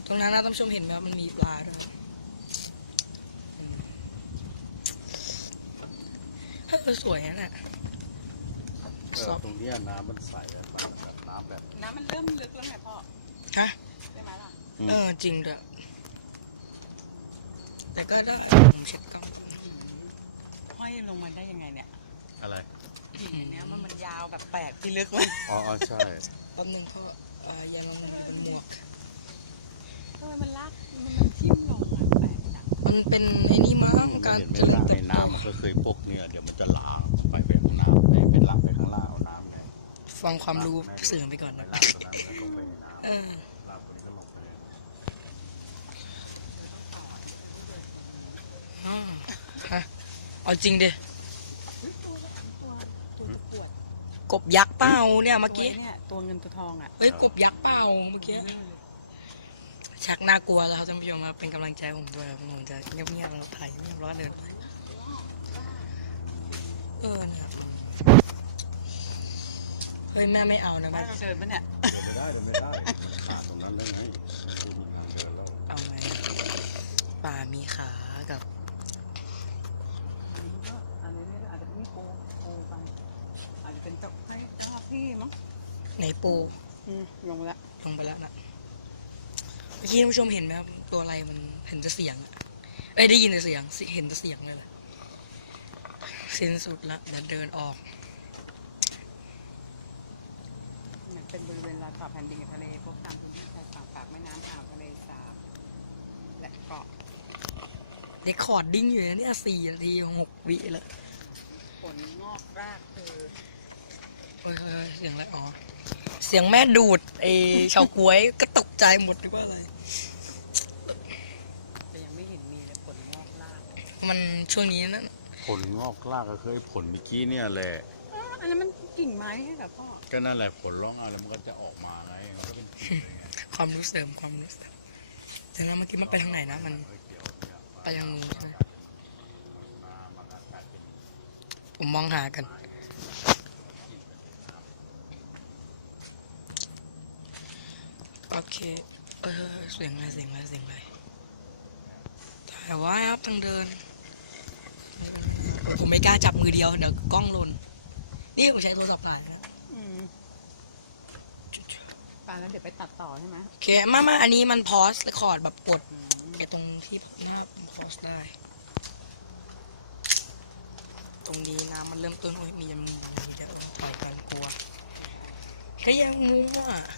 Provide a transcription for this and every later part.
รงนั้นนะท่านผู้ชมเห็นไหมครับมันมีปลาด้วยสวยนะตรงนี้น้ำมันใสมันน้ำแบบน้ำมันเริ่มลึกแล้วไงพ่อฮะใช่ไหมล่ะจริงด้วยแต่ก็ได้ผมเช็ดกล้องห้อยลงมาได้ยังไงเนี่ยอะไรหินเนี้ยมันยาวแบบแปลกที่ลึกเลยอ๋อใช่แป๊บนึงก็ยังลงอยู่บนหมวกทำไมมันลากมันทิ่มลงอ่ะแปลกจังมันเป็นไอ้นี่มั้งการเห็นไหมล่ะในน้ำมันก็เคยพกเนี่ยเดี๋ยวมันจะล้างไปแบบน้ำเป็นหลักไปข้างล่างเอาน้ำไงฟังความรู้เสริมไปก่อนไปนะลากตัวนั้นแล้วลงไปในน้ำลากตัวนี้ก็ลงไปเลยฮะเอาจริงดิปวดกบยักษ์เปล่าเนี่ยเมื่อกี้เนี่ยตัวเงินตัวทองอ่ะเฮ้ยกบยักษ์เปล่าเมื่อกี้ชักน่ากลัวแล้วครับท่านผู้ชมครับเป็นกำลังใจผมด้วยผมจะเงียบๆแล้วถ่ายเงียบร้อนเดินไปเนี่ยเฮ้ยแม่ไม่เอานะแม่เราเดินปะเนี่ยเดินไม่ได้ขาดตรงนั้นได้ไงคือมีทางเดินแล้วเอาไหมป่ามีขากับอันนี้อาจจะไม่โคไปอาจจะเป็นเจ้าที่มั้งไหนปูลงละลงไปแล้วนะเมื่อกี้ท่านผู้ชมเห็นไหมครับตัวอะไรมันเห็นแต่เสียงอะเอ้ยได้ยินแต่เสียงเห็นแต่เสียงเลยแหละสิ้นสุดละเดี๋ยวเดินออกมันเป็นบริเวณรอยต่อแผ่นดินกับทะเลพบตามพื้นที่ชายฝั่งปากแม่น้ำอ่าวทะเลสาบและเกาะเรคคอร์ดดิ้งอยู่นะเนี่ย4 นาที 6 วิแล้วผลงอกรากคือเฮ้ยเสียงอะไรอ๋อเสียงแม่ดูดชาวกล้วยก็ตกใจหมดนึกว่าอะไรแต่ยังไม่เห็นมีเลยผลงอกรากมันช่วงนี้นั่นผลงอกลากก็เคยผลเมื่อกี้เนี่ยแหละอันนั้นมันกิ่งไม้ให้กับพ่อก็นั่นแหละผลร้องเอาแล้วมันก็จะออกมาไงมันก็เป็นกิ่งเลยไงความรู้เสริมแต่นั้นเมื่อกี้มันไปทางไหนนะมันไปทางนู้นใช่ไหมผมมองหากันโอเคเสียงอะไรถ่ายไว้ครับทางเดิน ผมไม่กล้าจับมือเดียวเดี๋ยวกล้องหล่นนี่ผมใช้โทรศัพท์ถ่ายนะปลาแล้วเดี๋ยวไปตัดต่อใช่ไหมโอเคมาอันนี้มันพอสเรคคอร์ดแบบกดไอ้ตรงที่หน้าพอสได้ ตรงนี้น้ำมันเริ่มต้นมียังมีเดี๋ยวถ่ายกันกลัวแค่ยังมุ้งอ่ะ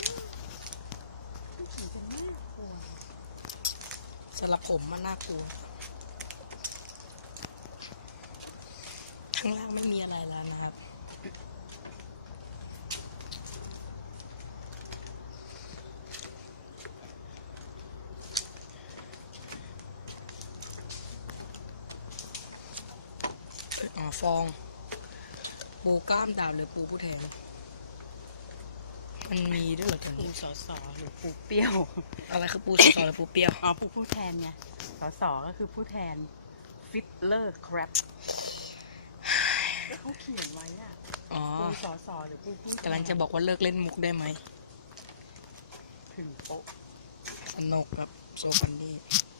สำหรับผมมันน่ากลัวข้างล่างไม่มีอะไรแล้วนะครับฟองปูกล้ามดาบหรือปูผู้แทนมันมีด้วยเหรอปูสอสอหรือปูเปรี้ยวอะไรคือปูสอหรือปูเปรี้ยวอ๋อปูผู้แทนไงสอสอก็คือผู้แทนฟิตเลอร์ครับเขาเขียนไว้อะอ๋อปูสอสอหรือปูผู้แทนกำลังจะบอกว่าเลิกเล่นมุกได้ไหมถึงโป๊ะสนุกแบบโซฟันดี้